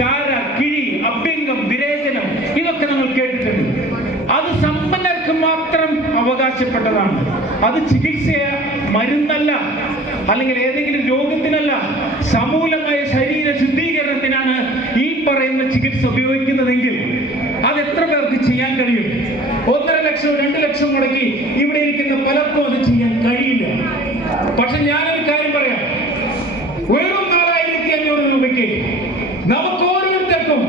ധാര, കിഴി, അഭ്യംഗം, വിരേചനം ഇതൊക്കെ നമ്മൾ കേട്ടിട്ടുണ്ട്. അത് സമ്പന്നർക്ക് മാത്രം അവകാശപ്പെട്ടതാണ്. അത് ചികിത്സയ, മരുന്നല്ല, അല്ലെങ്കിൽ ഏതെങ്കിലും രോഗത്തിനല്ല. സമൂലമായ ശരീര ശുദ്ധീകരണത്തിനാണ് ഈ പറയുന്ന ചികിത്സ ഉപയോഗിക്കുന്നതെങ്കിൽ അത് എത്ര പേർക്ക് ചെയ്യാൻ കഴിയും? 1.5 ലക്ഷം 2 ലക്ഷം മുടക്കി ഇവിടെ ഇരിക്കുന്ന പലർക്കും അത് ചെയ്യാൻ കഴിയില്ല. പക്ഷെ ഞാനൊരു കാര്യം പറയാം, വെറും 4500 രൂപയ്ക്ക് നമുക്ക് ഓരോരുത്തർക്കും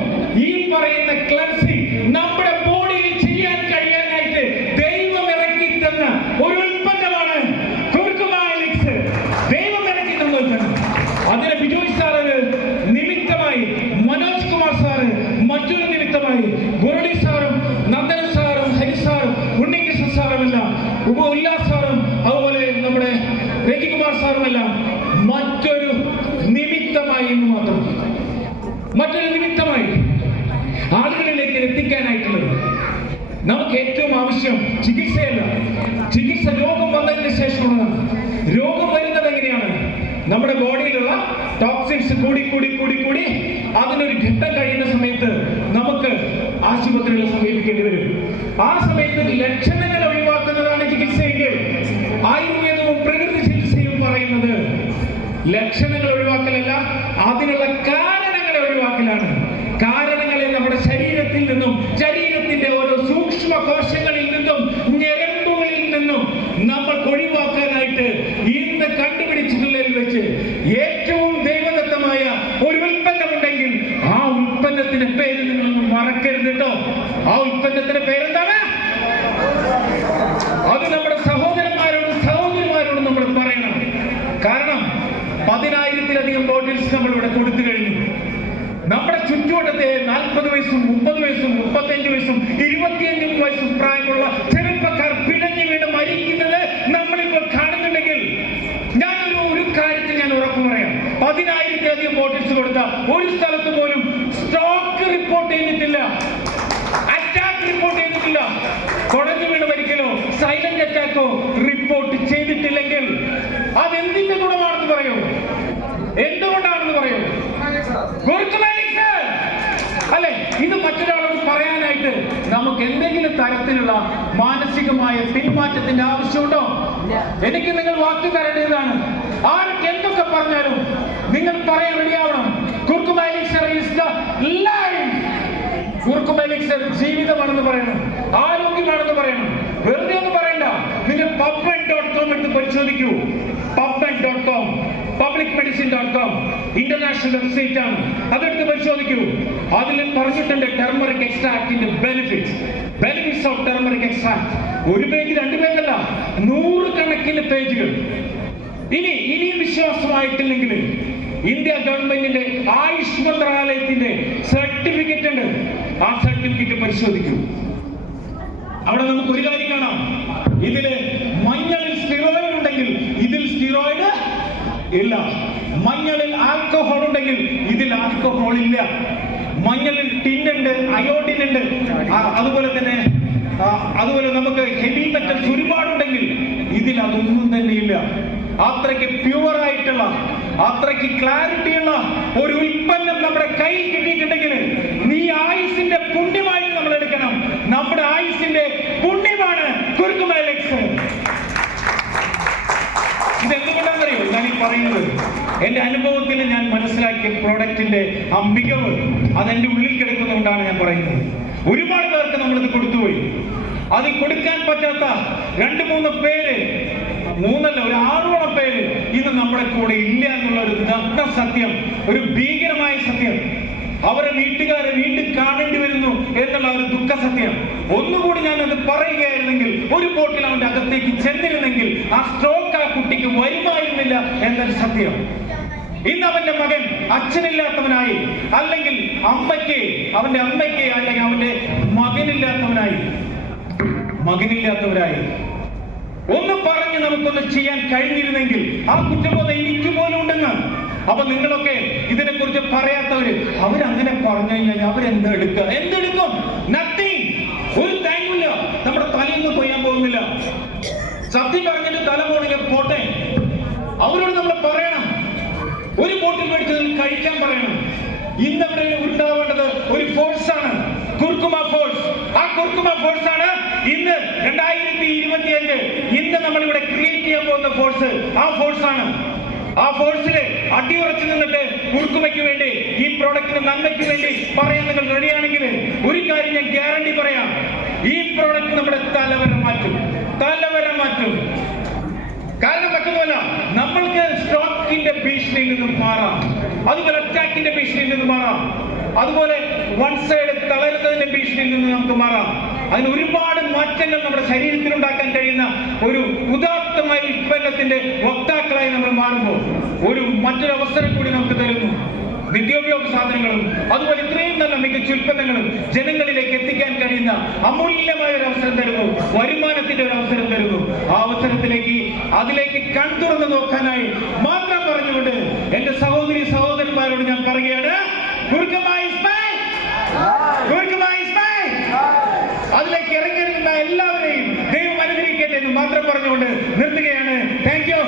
ഈ പറയുന്ന ക്ലൻസിംഗ് നമ്മുടെ ബോഡിയിൽ ചെയ്യാൻ കഴിയാനായിട്ട് ദൈവം ഇറക്കി തന്ന ഒരു ഉൽപ്പന്നമാണ് കുർക്കുമ എലിക്സിർ. ദൈവം ഇറക്കി തന്ന ഉൽപ്പന്നം. അതിന് ബിജോയ് സാറ് നിമിത്തമായി, മനോജ് കുമാർ സാറ് മറ്റൊരു നിമിത്തമായി, മുരളി സാറും നന്ദന സാറും ഹരി സാറും ഉണ്ണികൃഷ്ണൻ സാറും എല്ലാം, ഉല്ലാസ് സാറും അതുപോലെ നമ്മുടെ രജികുമാർ സാറും എല്ലാം മറ്റൊരു നിമിത്തമായി എന്ന് മാത്രം, മറ്റൊരു നിമിത്തമായി ആളുകളിലേക്ക് എത്തിക്കാനായിട്ടുള്ളത്. നമുക്ക് ഏറ്റവും ആവശ്യം ചികിത്സയല്ല. ചികിത്സ രോഗം വന്നതിന് ശേഷമുള്ളതാണ്. രോഗം വരുന്നത് എങ്ങനെയാണ്? നമ്മുടെ ബോഡിയിലുള്ള ടോക്സിൻസ് കൂടി കൂടി കൂടി കൂടി അതിനൊരു ഘട്ടം കഴിയുന്ന സമയത്ത് നമുക്ക് ആശുപത്രികളെ സമീപിക്കേണ്ടി വരും. ആ സമയത്ത് ലക്ഷണങ്ങൾ ഒഴിവാക്കുന്നതാണ് ചികിത്സയെങ്കിൽ ആയുർവേദവും പ്രകൃതി ചികിത്സയും പറയുന്നത് ലക്ഷണങ്ങൾ ഒഴിവാക്കലല്ല, അതിനുള്ള കാരണങ്ങളെ ഒഴിവാക്കലാണ്. കാരണങ്ങളെ നമ്മുടെ ശരീരത്തിൽ നിന്നും, ശരീരത്തിന്റെ ഓരോ സൂക്ഷ്മ കോശങ്ങളിൽ നിന്നും, ഞരമ്പുകളിൽ നിന്നും നമ്മൾ ഒഴിവാക്കാനായിട്ട് ഇന്ന് കണ്ടുപിടിച്ചിട്ടുള്ളതിൽ വെച്ച് ഏറ്റവും ദൈവദത്തമായ ഒരു ഉൽപ്പന്നമുണ്ടെങ്കിൽ ആ ഉൽപ്പന്നത്തിന്റെ പേര് നിങ്ങളൊന്നും മറക്കരുത് കേട്ടോ. ആ ഉൽപ്പന്നത്തിന്റെ പേരെന്താണ്? അത് നമ്മുടെ സഹോദരന്മാരോടും സഹോദരിമാരോടും നമ്മൾ പറയണം. കാരണം 10,000-ലധികം ബോട്ടിൽസ് നമ്മൾ ഇവിടെ കൊടുത്തു കഴിഞ്ഞു. നമ്മുടെ ചുറ്റുവട്ടത്തെ 40 വയസ്സും 30 വയസ്സും 35 വയസ്സും 25 വയസ്സും പ്രായമുള്ള ചെറുപ്പക്കാർ പിടഞ്ഞു വീണ് മരിക്കുന്നത് നമ്മളിപ്പോൾ കാണുന്നുണ്ടെങ്കിൽ ഒരു കാര്യത്തിൽ ഞാൻ ഉറപ്പ് പറയാം, 10,000-ലധികം ബോട്ടിൽസ് കൊടുത്ത ഒരു സ്ഥലത്ത് പോലും സ്ട്രോക്ക് റിപ്പോർട്ട് ചെയ്തിട്ടില്ല, അറ്റാക്ക് റിപ്പോർട്ട് ചെയ്തിട്ടില്ല, കുടഞ്ഞു വീണ് മരിക്കലോ സൈലന്റ് അറ്റാക്കോ റിപ്പോർട്ട് ചെയ്തിട്ടില്ലെങ്കിൽ അതെന്തിന്റെ ഗുണമാണെന്ന് പറയൂ? എന്തുകൊണ്ടാണെന്ന് പറയൂ? അല്ലെ, ഇത് മറ്റൊരാളോട് പറയാനായിട്ട് നമുക്ക് എന്തെങ്കിലും തരത്തിലുള്ള മാനസികമായ പിന്മാറ്റത്തിന്റെ ആവശ്യമുണ്ടോ? എനിക്ക് നിങ്ങൾ വാക്ക് തരേണ്ടതാണ്. ആർക്ക് എന്തൊക്കെ പറഞ്ഞാലും നിങ്ങൾ പറയാൻ റെഡിയാവണം. Curcuma Elixir is the life. Curcuma Elixir ജീവിതമാണെന്ന് പറയണം, ആരോഗ്യമാണെന്ന് പറയണം. വെറുതെ ഒന്നും പറയണ്ട. നിങ്ങൾ PubMed.com എടുത്ത് പരിശോധിക്കൂ. PubMed.com, publicmedicine.com ഇന്റർനാഷണൽ വെബ്സൈറ്റ് ആണ്. അതെടുത്ത് പരിശോധിക്കൂ. അതിൽ പറഞ്ഞിട്ടുണ്ട് ടർമറിക് എക്സ്ട്രാക്ടിന്റെ ബെനിഫിറ്റ്സ് ഓഫ് ടർമറിക് എക്സ്ട്രാക്ട്. ഒരു പേജ് 2 പേജല്ല, 100 കണക്കിന് പേജുകൾ. ഇനിയും വിശ്വാസമായിട്ടില്ലെങ്കിൽ ഇന്ത്യ ഗവൺമെന്റിന്റെ ആയുഷ് മന്ത്രാലയത്തിന്റെ സർട്ടിഫിക്കറ്റ് ഉണ്ട്. ആ സർട്ടിഫിക്കറ്റ് പരിശോധിക്കൂ. അവിടെ നമുക്ക് ഒരു കാര്യം കാണാം, ഇതില് മഞ്ഞളിൽ സ്റ്റിറോയിഡ് ഉണ്ടെങ്കിൽ ഇതിൽ സ്റ്റിറോയിഡ് ഇല്ല. മഞ്ഞളിൽ ആൽക്കഹോൾ ഉണ്ടെങ്കിൽ ഇതിൽ ആൽക്കഹോൾ ഇല്ല. മഞ്ഞളിൽ ടിന്നുണ്ട്, അയോഡിൻ ഉണ്ട്, അതുപോലെ നമുക്ക് ഹെവി മെറ്റൽസ് ഒരുപാടുണ്ടെങ്കിൽ ഇതിൽ അതൊന്നും തന്നെ ഇല്ല. അത്രയ്ക്ക് പ്യുവർ ആയിട്ടുള്ള, അത്രയ്ക്ക് ക്ലാരിറ്റി ഉള്ള ഒരു ഉൽപ്പന്നം നമ്മുടെ കയ്യിൽ കിട്ടിയിട്ടുണ്ടെങ്കിൽ നീ ആയുസിന്റെ പുണ്യമായി നമ്മൾ എടുക്കണം. നമ്മുടെ ആയുസിന്റെ പുണ്യമാണ് കുർക്കുമ എലിക്സിർ. ഇതെന്തുകൊണ്ടാണെന്നറിയോ ഞാൻ ഈ പറയുന്നത്? എന്റെ അനുഭവത്തിൽ ഞാൻ മനസ്സിലാക്കിയ പ്രോഡക്റ്റിന്റെ ആ മികവ് അതെന്റെ ഉള്ളിൽ കിടക്കുന്നതുകൊണ്ടാണ് ഞാൻ പറയുന്നത്. ഒരുപാട് പേർക്ക് നമ്മളിത് കൊടുത്തുപോയി. അത് കൊടുക്കാൻ പറ്റാത്ത 2-3 പേര്, 3 ഒരു 6 പേര് ഇന്ന് നമ്മുടെ കൂടെ ഇല്ല എന്നുള്ള ഒരു നഗ്ന സത്യം, ഒരു ഭീകരമായ സത്യം. അവരെ വീട്ടുകാരെ വീണ്ടും കാണേണ്ടി വരുന്നു എന്നുള്ള ഒരു ദുഃഖ സത്യം. ഒന്നുകൂടി ഞാൻ അത് പറയുകയായിരുന്നെങ്കിൽ, ഒരു ബോട്ടിൽ അവന്റെ അകത്തേക്ക് ചെന്നിരുന്നെങ്കിൽ ആ സ്ട്രോക്ക് ആ കുട്ടിക്ക് വരുമായിരുന്നില്ല എന്നൊരു സത്യം. ഇന്ന് അവന്റെ മകൻ അച്ഛനില്ലാത്തവനായി, അല്ലെങ്കിൽ അവന്റെ അമ്മയ്ക്ക് അല്ലെങ്കിൽ അവന്റെ മകനില്ലാത്തവരായി ഒന്ന് പറഞ്ഞ് നമുക്കൊന്ന് ചെയ്യാൻ കഴിഞ്ഞിരുന്നെങ്കിൽ ആ കുറ്റബോധം എനിക്ക് പോലും ഉണ്ടെന്ന്. അപ്പൊ നിങ്ങളൊക്കെ ഇതിനെക്കുറിച്ച് പറയാത്തവര്, അവരങ്ങനെ പറഞ്ഞു കഴിഞ്ഞാൽ എന്തെടുക്കും? നത്തിങ്. ഒരു തേങ്ങയില്ല. നമ്മുടെ തലയൊന്നും കൊയ്യാൻ പോകുന്നില്ല. സത്യം പറഞ്ഞിട്ട് തല പോണെങ്കിൽ പോട്ടെ, അവരോട് നമ്മൾ പറയണം. ഒരു ബോട്ടിൽ മേടിച്ചതിൽ കഴിക്കാൻ പറയണം. ഇന്നവിടെ കുർക്കുമ ഫോഴ്സ് ആണ് ഇന്ന് 2025 ഇന്ന് നമ്മളിവിടെ ക്രിയേറ്റ് ചെയ്യാൻ പോകുന്ന ഫോഴ്സ്. ആ ഫോഴ്സ് ആണ്. ആ ഫോഴ്സില് അടിയുറച്ചു നിന്നിട്ട് കുർക്കുമയ്ക്ക് വേണ്ടി, ഈ പ്രോഡക്റ്റിന് നന്മയ്ക്ക് വേണ്ടി പറയാൻ നിങ്ങൾ റെഡിയാണെങ്കിൽ ഒരു കാര്യം ഞാൻ ഗ്യാരണ്ടി പറയാം, ഈ പ്രോഡക്റ്റ് നമ്മുടെ തലവര മാറ്റും. കാരണം മറ്റൊന്നുമല്ല, നമ്മൾക്ക് സ്റ്റോക്കിന്റെ ഭീഷണിയിൽ നിന്നും മാറാം, അതുപോലെ അറ്റാക്കിന്റെ ഭീഷണിയിൽ നിന്ന് മാറാം, അതുപോലെ വൺ സൈഡ് തളരുന്നതിന്റെ ഭീഷണിയിൽ നിന്ന് നമുക്ക് മാറാം. അതിന് ഒരുപാട് മാറ്റങ്ങൾ നമ്മുടെ ശരീരത്തിൽ ഉണ്ടാക്കാൻ കഴിയുന്ന ഒരു ഉദാത്തമായ ഉൽപ്പന്നത്തിന്റെ വക്താക്കളായി നമ്മൾ മാറുമ്പോൾ മറ്റൊരു അവസരം കൂടി നമുക്ക് തരുന്നു. നിത്യോപയോഗ സാധനങ്ങളും അതുപോലെ ഇത്രയും നല്ല മികച്ച ഉൽപ്പന്നങ്ങളും ജനങ്ങളിലേക്ക് എത്തിക്കാൻ കഴിയുന്ന അമൂല്യമായ ഒരു അവസരം തരുന്നു, വരുമാനത്തിന്റെ ഒരു അവസരം തരുന്നു. ആ അവസരത്തിലേക്ക് അതിലേക്ക് കൺതുറന്ന് നോക്കാനായി മാത്രം പറഞ്ഞുകൊണ്ട് എന്റെ സഹോദരി സഹോദരന്മാരോട് ഞാൻ പറയുകയാണ്, അതിലേക്ക് ഇറങ്ങിയിരുന്ന എല്ലാവരെയും ദൈവം അനുഗ്രഹിക്കട്ടെ എന്ന് മാത്രം പറഞ്ഞുകൊണ്ട് നിർത്തുകയാണ്. Thank you.